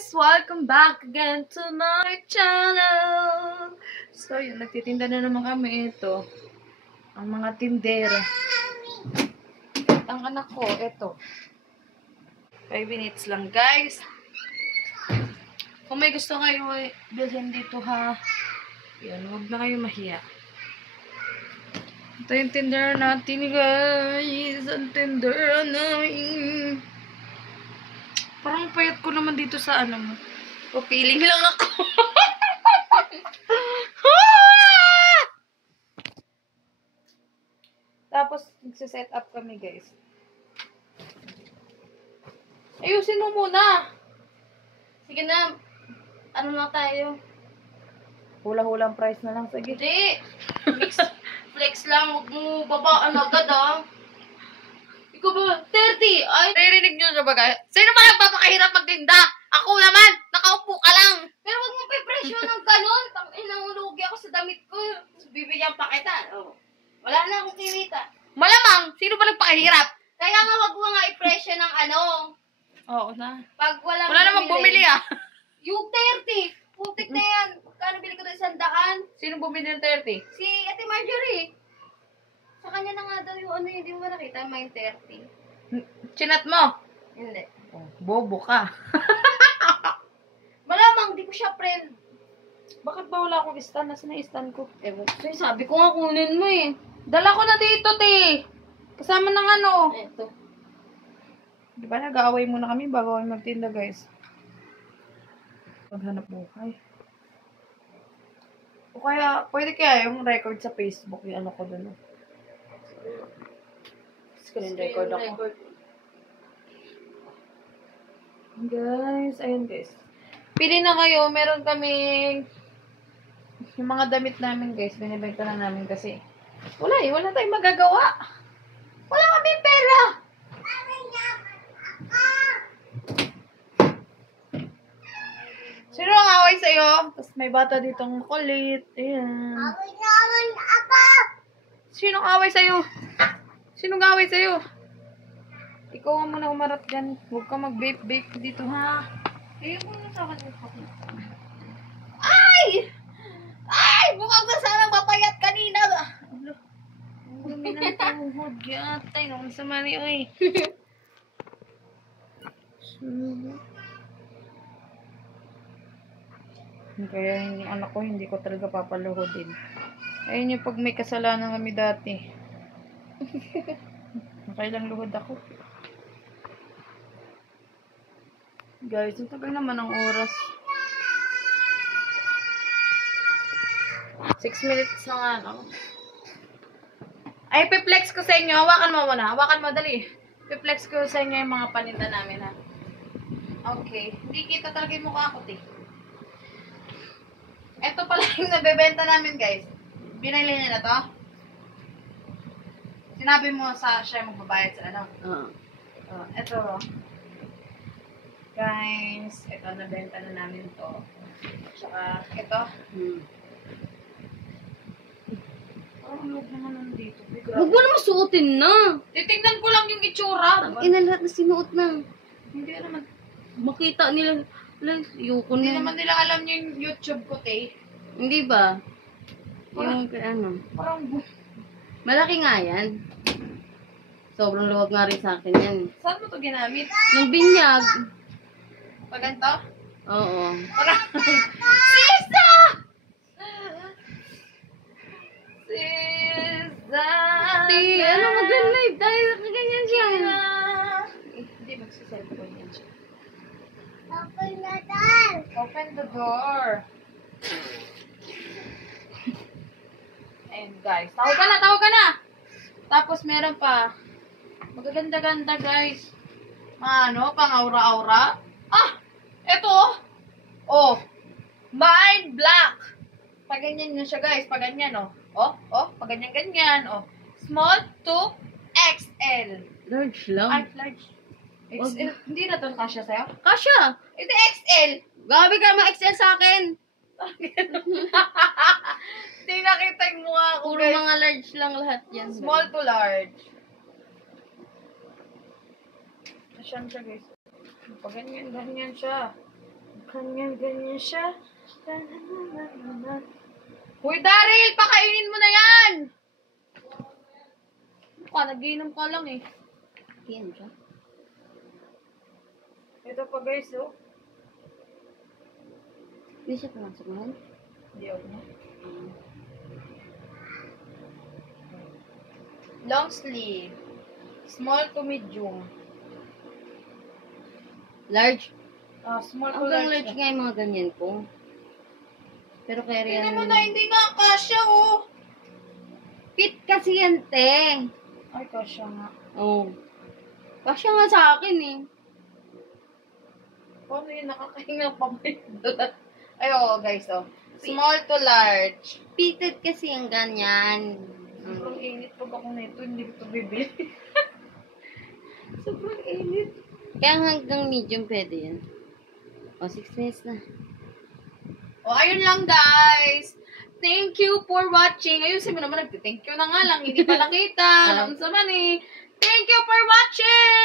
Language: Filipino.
guys! Welcome back again to my channel! So, yun, nagtitinda na naman kami ito. Ang mga tindera. Ang anak ko, ito. 5 minutes lang, guys. Kung may gusto kayo, bilhin dito, ha. Yan, huwag na kayo mahiya. Ito yung tindera natin, guys. Ang tindera namin. Parang payat ko naman dito sa ano mo. Pupiling lang ako. Tapos, nagsiset up kami, guys. Ayusin mo muna. Sige na. Ano na tayo? Hula-hulang price na lang. Sige. Hindi. Mix, flex lang. Huwag mo babaan agad, ah. Ikaw ba? 30! Ay, narinig nyo sa bagay. Sino ba nagpapakahirap magtinda? Ako naman! Nakaupo ka lang! Pero wag mo pa presyo ng ganon. Inangulugi ako sa damit ko. Bibigyan pa kita. Oh. Wala na akong kinita. Malamang! Sino ba nagpakahirap? Kaya nga wag mo nga i-presyo ng ano. Oo na. Pag wala namang bumili ah. Yung 30! Putik na yan. Kano bili ko doon 100? Sino bumili ng 30? Si Ate Marjorie. Sa kanya na nga daw yung ano, hindi mo nakita, may 30. Chinat mo? Hindi. Oh, bobo ka. Malamang, di ko siya friend. Bakit ba wala akong stand? Nasaan na stand ko? So, sabi ko nga kunin mo eh. Dala ko na dito, te. Kasama ng ano. Ito. Di ba nag-aaway muna kami bago kami magtinda, guys? Maghanap buhay. O kaya, pwede kaya yung record sa Facebook, yung ano ko dun. Screen record ako. Guys, ayun guys. Pili na kayo. Meron kaming yung mga damit namin guys. Binibenta na namin kasi wala tayong magagawa. Wala kaming pera. Sino ang away sa'yo? Tapos may bata ditong kulit. Ayan. Away naman ako! Sinong away sa'yo? Sinong away sa'yo? Ikaw ang muna umarap dyan. Huwag ka mag-vape-vape dito, ha? Ayun ko na sa akin. Ay! Ay! Mukhang na sana mapayat kanina. Ano? Ang dumi ng tuhod. Yatay, nung sa mani, oy. Kaya yung anak ko, hindi ko talaga papaluhodin. Ayun yung pag may kasalanan kami dati. Nakailang luhod ako. Guys, ang tagal naman ang oras. 6 minutes na nga, no? Ay, piplex ko sa inyo. Hawakan mo muna. Hawakan mo, dali. Piplex ko sa inyo yung mga paninda namin, ha? Okay. Hindi kita talaga yung mukha ko, te. Ito pala yung nabebenta namin, guys. Binili niya na to? Sinabi mo sa siya magbabayad sa ano? Ito. Guys, ito, nabenta na namin to. Tsaka, ito. Parang loob naman nandito. Huwag mo naman suotin na. Titignan ko lang yung itsura. Ina lahat na sinuot na. Hindi naman. Makita nila. Yukon Hindi na. naman nila alam yung YouTube ko, te. Hindi ba? Yung ano. Parang, Malaki nga yan. Sobrang luwag nga rin sa akin yan. saan mo to ginamit? Nung binyag. Pag ganito? Oo. Parang, Sisa! Sisa! Ano mag-live dahil ganyan siya. Hindi, magsiselfone yan siya. Open the door. Open the door. Ayun guys. Tawag ka na! Tapos meron pa. Magaganda-ganda guys. Ano, pang aura-aura. Ah! Eto oh. Mind black. Pag ganyan na siya guys. Pag ganyan oh. Pag ganyan-ganyan oh. Small to XL. Large lang. Ay, large. XL. Hindi na to kasya sa'yo? Kasha. Ito XL. Gabi ka ma-XL sa akin. Hindi nakita yung mukha ko, Puro guys. mga large lang lahat yan. Small to large. Asyan siya, guys. Pag ganyan siya. Ganyan siya. Uy, Daryl! Pakainin mo na yan! Nagiinom ka lang eh. Yan siya. Ito pa guys, oh. Hindi siya pumasok man. Hindi ako na. Long sleeve. Small to medium. Large. Small to Hanggang large. large nga yung mga ganyan ko. Pero kaya rin Hindi mo na, hindi nga kasya, oh. Fit kasi yan, te. Ay, kasya nga. Oo. Kasya nga sa akin eh. Paano yun? Nakakahinga pa ba yun? Ay, oo, guys, oh. Small to large. Fitted kasi yung ganyan. Sobrang init pag ako nito, hindi ko ito bibili. Sobrang init. Kaya hanggang medium pwede yan. O, 6 minutes na. O, ayun lang, guys. Thank you for watching. Ayusin mo naman, nag-thank you na nga lang. Hindi pa nakita. Alam sa man eh. Thank you for watching!